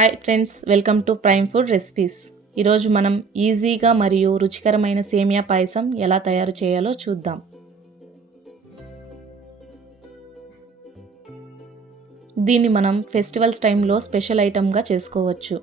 Hi friends, welcome to prime food recipes. ఈరోజు మనం ఈజీగా మరియు రుచికరమైన సేమియా పాయసం ఎలా తయారు చేయాలో చూద్దాం. దీన్ని మనం ఫెస్టివల్స్ టైంలో స్పెషల్ ఐటమ్గా చేసుకోవచ్చు.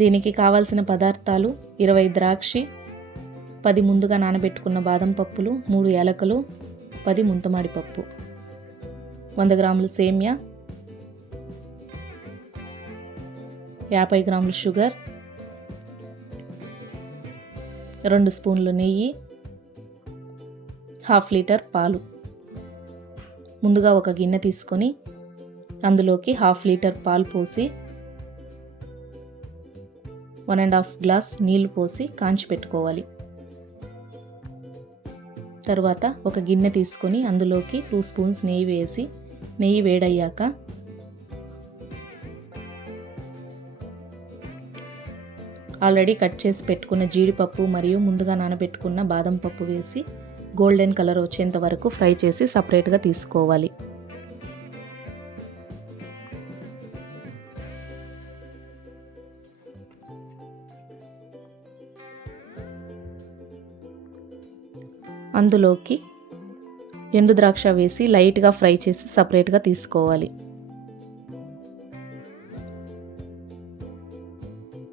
దీనికి కావాల్సిన పదార్థాలు 20 ద్రాక్షి, 10 ముందుగా నానబెట్టుకున్న బాదం పప్పులు, 3 యాలకులు, 10 ముంతమాడి పప్పు, 100 గ్రాములు సేమియా, 50 గ్రాములు షుగర్, 2 స్పూన్లు నెయ్యి, 1/2 లీటర్ పాలు. ముందుగా ఒక గిన్నె తీసుకొని అందులోకి 1/2 లీటర్ పాలు పోసి 1.5 గ్లాస్ నీళ్లు పోసి కాంచి పెట్టుకోవాలి. తర్వాత ఒక గిన్నె తీసుకొని అందులోకి 2 స్పూన్స్ నెయ్యి వేసి, నెయ్యి వేడయ్యాక ఆల్రెడీ కట్ చేసి పెట్టుకున్న జీడిపప్పు మరియు ముందుగా నానబెట్టుకున్న బాదం పప్పు వేసి గోల్డెన్ కలర్ వచ్చేంత వరకు ఫ్రై చేసి సపరేట్గా తీసుకోవాలి. అందులోకి ఎండు ద్రాక్ష వేసి లైట్గా ఫ్రై చేసి సపరేట్గా తీసుకోవాలి.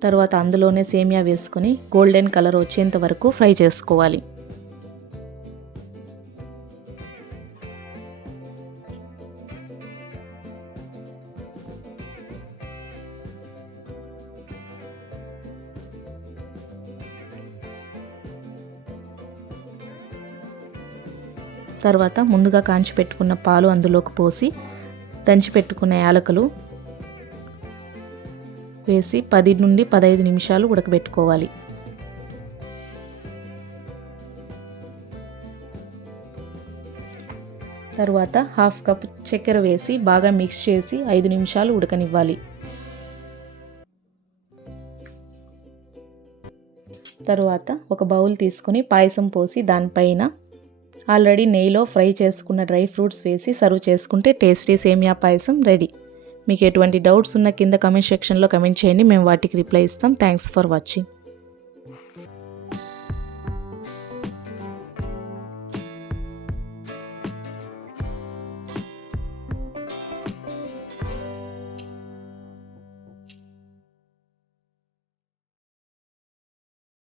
తర్వాత అందులోనే సేమియా వేసుకొని గోల్డెన్ కలర్ వచ్చేంత వరకు ఫ్రై చేసుకోవాలి. తర్వాత ముందుగా కాంచి పెట్టుకున్న పాలు అందులోకి పోసి దంచి పెట్టుకున్న యాలకులు వేసి 10 నుండి 15 నిమిషాలు ఉడకబెట్టుకోవాలి. తర్వాత 1/2 కప్ చక్కెర వేసి బాగా మిక్స్ చేసి 5 నిమిషాలు ఉడకనివ్వాలి. తర్వాత ఒక బౌల్ తీసుకొని పాయసం పోసి దానిపైన ఆల్రెడీ నెయ్యిలో ఫ్రై చేసుకున్న డ్రై ఫ్రూట్స్ వేసి సర్వ్ చేసుకుంటే టేస్టీ సేమియా పాయసం రెడీ. మీకు ఎటువంటి డౌట్స్ ఉన్న కింద కమెంట్ సెక్షన్లో కమెంట్ చేయండి, మేము వాటికి రిప్లై ఇస్తాం. Thanks for watching.